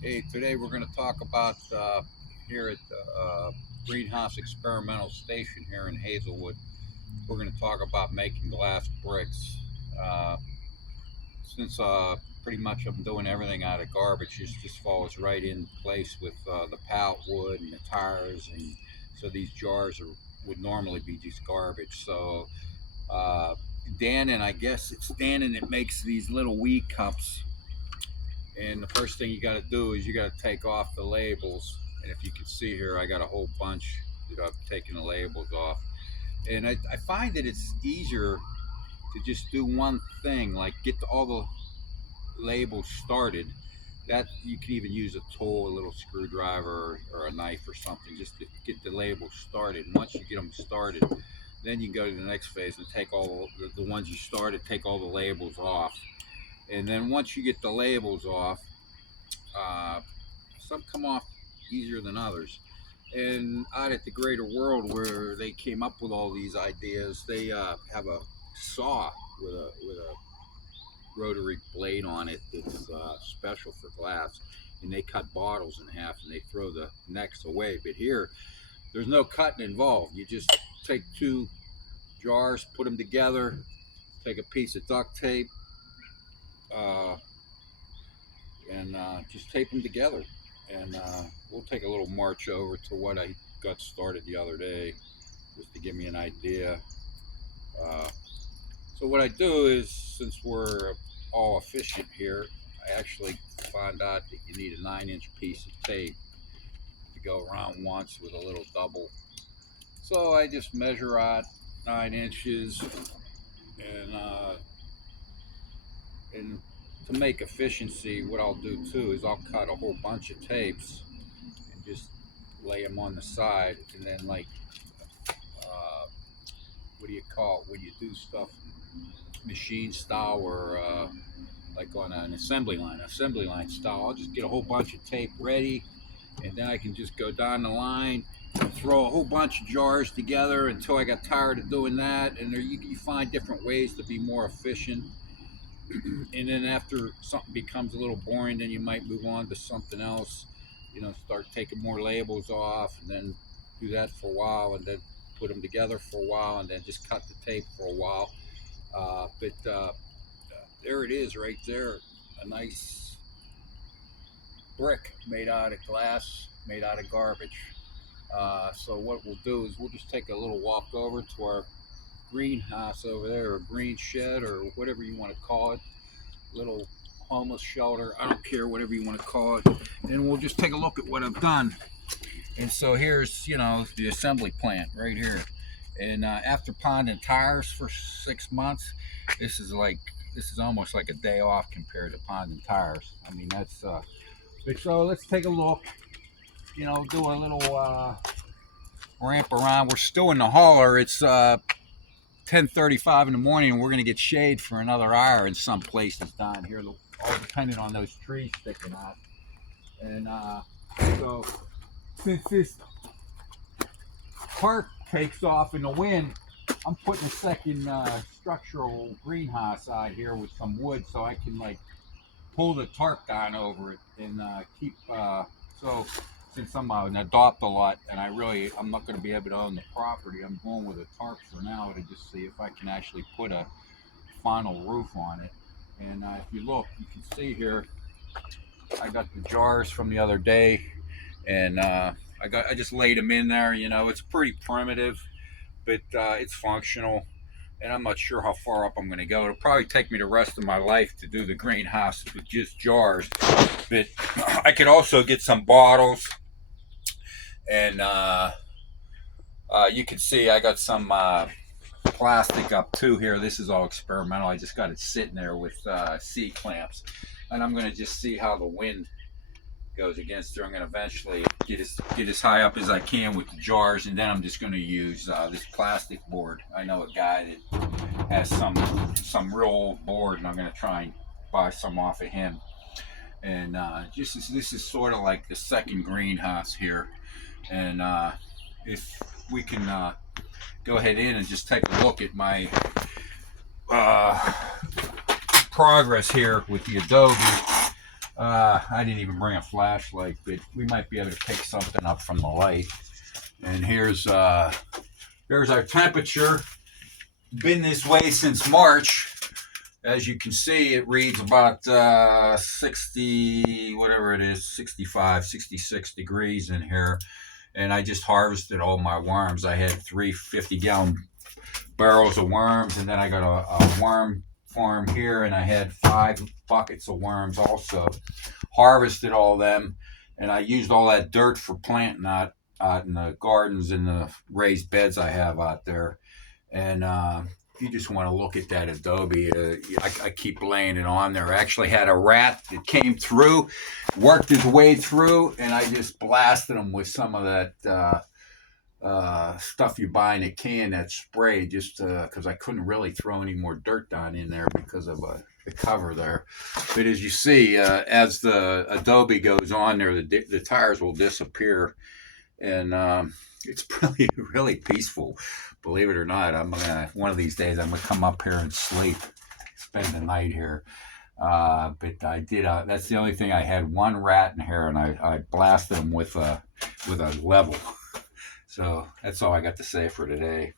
Hey, today we're going to talk about here at the Greenhouse Experimental Station here in Hazelwood. We're going to talk about making glass bricks. Uh, since pretty much I'm doing everything out of garbage, it just falls right in place with the pallet wood and the tires, and so these jars would normally be just garbage. So uh, Dannon, I guess it's Dannon that makes these little wee cups. And the first thing you got to do is you got to take off the labels. And if you can see here, I got a whole bunch that I've taken the labels off. And I find that it's easier to just do one thing, like get all the labels started. That you can even use a tool, a little screwdriver or a knife or something, just to get the labels started. And once you get them started, then you can go to the next phase and take all the ones you started, take all the labels off. And then once you get the labels off, uh, some come off easier than others. And out at the Greater World, where they came up with all these ideas, they have a saw with a rotary blade on it that's special for glass, and they cut bottles in half and they throw the necks away. But here, there's no cutting involved. You just take two jars, put them together, take a piece of duct tape, uh, and just tape them together. And we'll take a little march over to what I got started the other day, just to give me an idea. Uh, so what I do is, since we're all efficient here, I actually found out that you need a 9-inch piece of tape to go around once with a little double. So I just measure out 9 inches, and and to make efficiency, what I'll do too is I'll cut a whole bunch of tapes and just lay them on the side, and then like uh, what do you call it when you do stuff machine style, or like on an assembly line style. I'll just get a whole bunch of tape ready, and then I can just go down the line and throw a whole bunch of jars together until I got tired of doing that. And there you find different ways to be more efficient. And then after something becomes a little boring, then you might move on to something else. Start taking more labels off, and then do that for a while, and then put them together for a while, and then just cut the tape for a while. But there it is, right there, a nice brick made out of glass, made out of garbage. So what we'll do is we'll just take a little walk over to our greenhouse over there, or green shed, or whatever you want to call it, little homeless shelter. I don't care, whatever you want to call it. And we'll just take a look at what I've done. And so here's, the assembly plant right here. And after ponding tires for 6 months, this is almost like a day off compared to ponding tires. I mean, that's so let's take a look. Do a little ramp around. We're still in the hauler. It's 10:35 in the morning, and we're going to get shade for another hour in some places down here, all depending on those trees sticking out. And so since this park takes off in the wind, I'm putting a second structural greenhouse out here with some wood, so I can like pull the tarp down over it and keep. So since I'm an adopt a lot, and I'm not going to be able to own the property, I'm going with a tarp for now to just see if I can actually put a final roof on it. And if you look, you can see here, I got the jars from the other day, and I just laid them in there. It's pretty primitive, but it's functional. And I'm not sure how far up I'm going to go. It'll probably take me the rest of my life to do the greenhouse with just jars. But I could also get some bottles, and you can see I got some plastic up too here. This is all experimental. I just got it sitting there with C clamps, and I'm going to just see how the wind goes against her. I'm going to eventually get as high up as I can with the jars, and then I'm just going to use this plastic board. I know a guy that has some real old board, and I'm going to try and buy some off of him. And this is sort of like the second greenhouse here. And if we can go ahead in and just take a look at my progress here with the Adobe. I didn't even bring a flashlight, but we might be able to pick something up from the light. And here's our temperature. Been this way since March. As you can see, it reads about 60, whatever it is, 65, 66 degrees in here. And I just harvested all my worms. I had 3 50-gallon barrels of worms, and then I got a worm farm here, and I had 5 buckets of worms also. Harvested all of them, and I used all that dirt for planting out in the gardens and the raised beds I have out there. And if you just want to look at that adobe, I keep laying it on there. I actually had a rat that came through, worked his way through, and I just blasted him with some of that stuff you buy in a can, that spray, just because I couldn't really throw any more dirt down in there because of the cover there. But as you see, as the adobe goes on there, the tires will disappear, and it's really, really peaceful. Believe it or not, one of these days I'm gonna come up here and sleep, spend the night here. But I did. That's the only thing. I had one rat in here, and I blasted him with a level. So that's all I got to say for today.